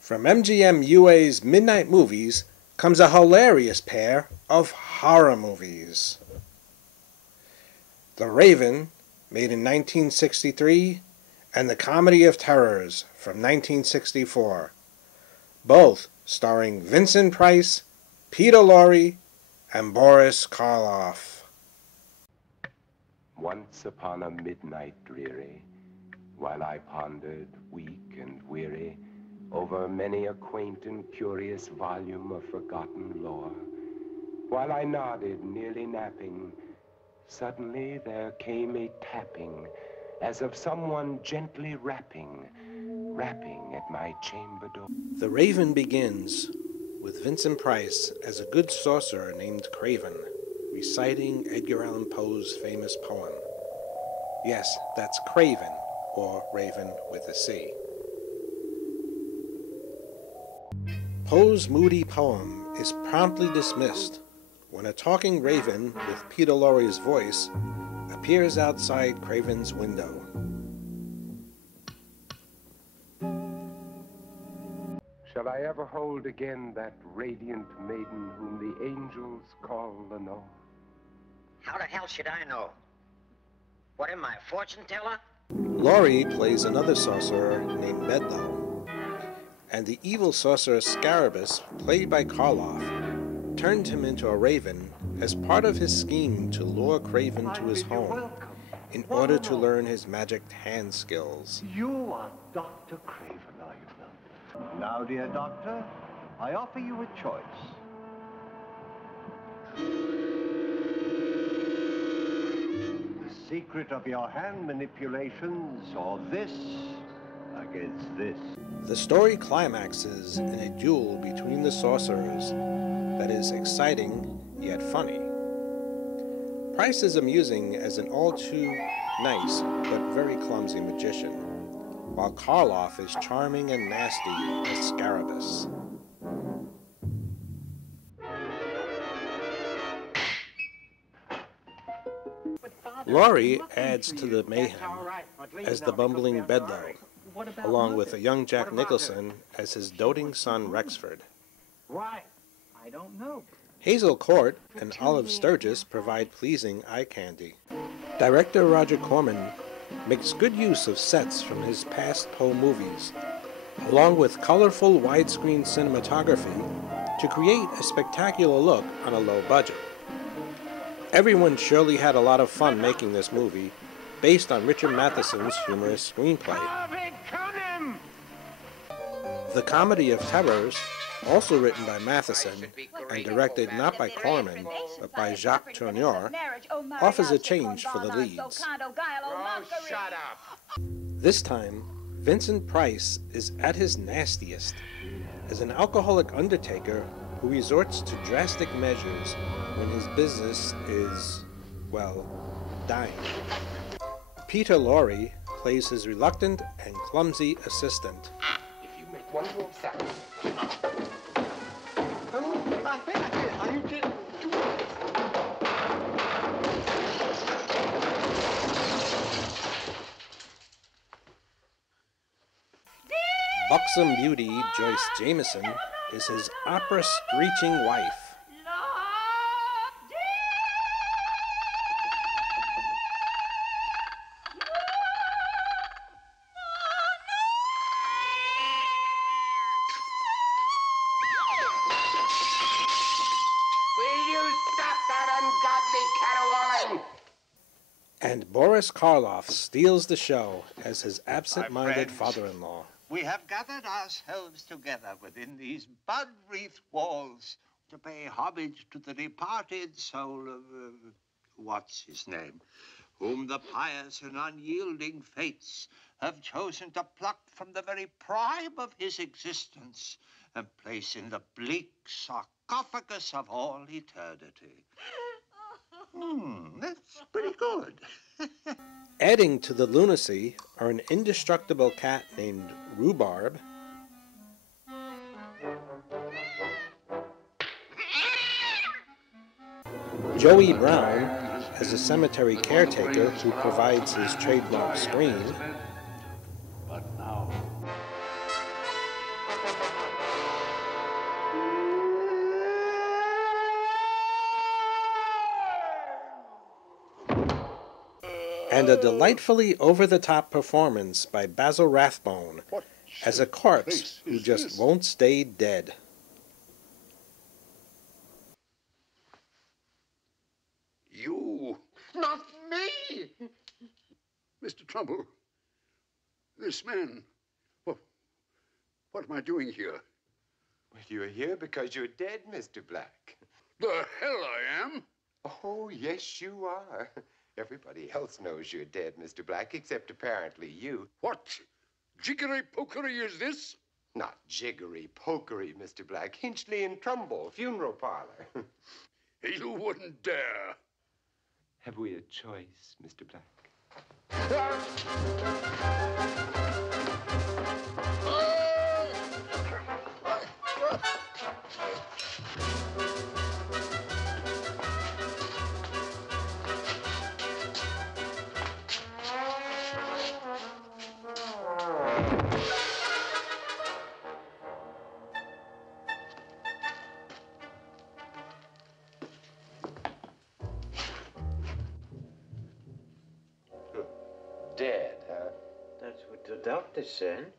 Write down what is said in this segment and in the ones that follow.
From MGM UA's Midnight Movies comes a hilarious pair of horror movies. The Raven, made in 1963, and The Comedy of Terrors from 1964, both starring Vincent Price, Peter Lorre, and Boris Karloff. Once upon a midnight dreary, while I pondered, weak and weary, over many a quaint and curious volume of forgotten lore, while I nodded, nearly napping, suddenly there came a tapping, as of someone gently rapping at my chamber door. The Raven begins with Vincent Price as a good sorcerer named Craven, reciting Edgar Allan Poe's famous poem. Yes, that's Craven, or Raven with a C. Poe's moody poem is promptly dismissed when a talking raven with Peter Lorre's voice appears outside Craven's window. Shall I ever hold again that radiant maiden whom the angels call Lenore? How the hell should I know? What am I, a fortune teller? Lorre plays another sorcerer named Bedloe, and the evil sorcerer Scarabus, played by Karloff, turned him into a raven as part of his scheme to lure Craven to his home in order to learn his magic hand skills. You are Dr. Craven, are you not? Now, dear doctor, I offer you a choice. The secret of your hand manipulations, or this against this. The story climaxes in a duel between the sorcerers that is exciting yet funny. Price is amusing as an all-too-nice but very clumsy magician, while Karloff is charming and nasty as Scarabus. Lorre adds to the mayhem as the bumbling Bedloe, along with a young Jack Nicholson as his doting son Rexford. Why? I don't know. Hazel Court and Olive Sturgis provide pleasing eye candy. Director Roger Corman makes good use of sets from his past Poe movies, along with colorful widescreen cinematography to create a spectacular look on a low budget. Everyone surely had a lot of fun making this movie, based on Richard Matheson's humorous screenplay. The Comedy of Terrors, also written by Matheson and directed not by Corman but by Jacques Tourneur, offers a change for the leads. This time, Vincent Price is at his nastiest as an alcoholic undertaker who resorts to drastic measures when his business is, well, dying. Peter Lorre plays his reluctant and clumsy assistant. If you make one more sound. Oh, I think I did. Are you kidding? Buxom beauty Joyce Jameson is his opera-screeching wife. And Boris Karloff steals the show as his absent-minded father-in-law. We have gathered ourselves together within these bud-wreathed walls to pay homage to the departed soul of, what's his name, whom the pious and unyielding fates have chosen to pluck from the very prime of his existence and place in the bleak sarcophagus of all eternity. That's pretty good. Adding to the lunacy are an indestructible cat named Rhubarb, Joey Brown as a cemetery caretaker who provides his trademark scream, But now, and a delightfully over-the-top performance by Basil Rathbone as a corpse who just won't stay dead. You! Not me! Mr. Trumbull, this man, what am I doing here? Well, you're here because you're dead, Mr. Black. The hell I am! Oh, yes, you are. Everybody else knows you're dead, Mr. Black, except apparently you. What jiggery-pokery is this? Not jiggery-pokery, Mr. Black. Hinchley and Trumbull, funeral parlor. You wouldn't dare. Have we a choice, Mr. Black? Dead, huh? That's what the doctor said.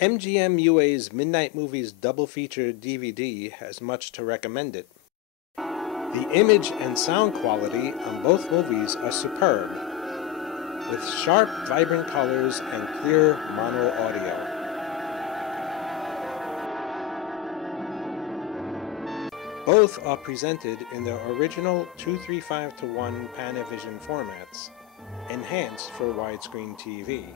MGM UA's Midnight Movies double feature DVD has much to recommend it. The image and sound quality on both movies are superb, with sharp, vibrant colors and clear mono audio. Both are presented in their original 2:35:1 Panavision formats, enhanced for widescreen TV.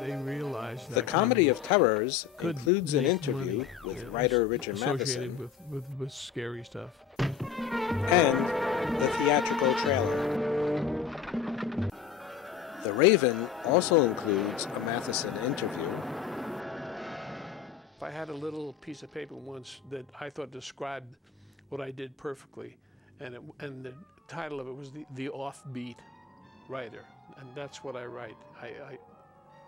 They realized that The Comedy of Terrors includes an interview with writer Richard associated Matheson with scary stuff. and the theatrical trailer. The Raven also includes a Matheson interview. I had a little piece of paper once that I thought described what I did perfectly, and the title of it was the offbeat writer, and that's what I write.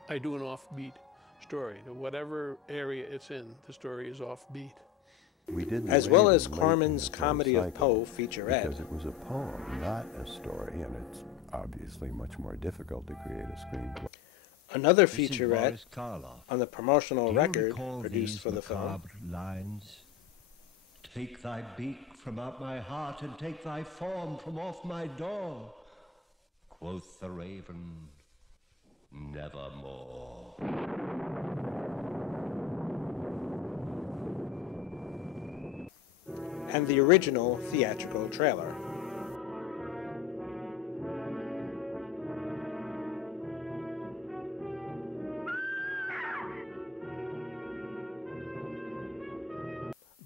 I do an offbeat story. Whatever area it's in, the story is offbeat. As well as Corman's Comedy of Poe featurette. Because it was a poem, not a story, and it's obviously much more difficult to create a screenplay. Another This is featurette Boris Karloff. on the promotional Do you record recall produced these for the film. macabre lines? Take thy beak from out my heart, and take thy form from off my door. Quoth the raven, nevermore. And the original theatrical trailer.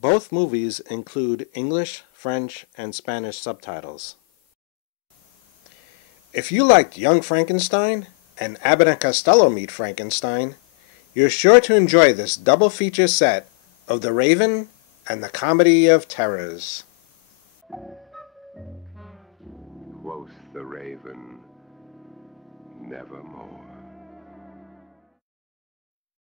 Both movies include English, French, and Spanish subtitles. If you liked Young Frankenstein and Abbott and Costello Meet Frankenstein, you're sure to enjoy this double feature set of The Raven and the Comedy of Terrors. Quoth the raven, nevermore.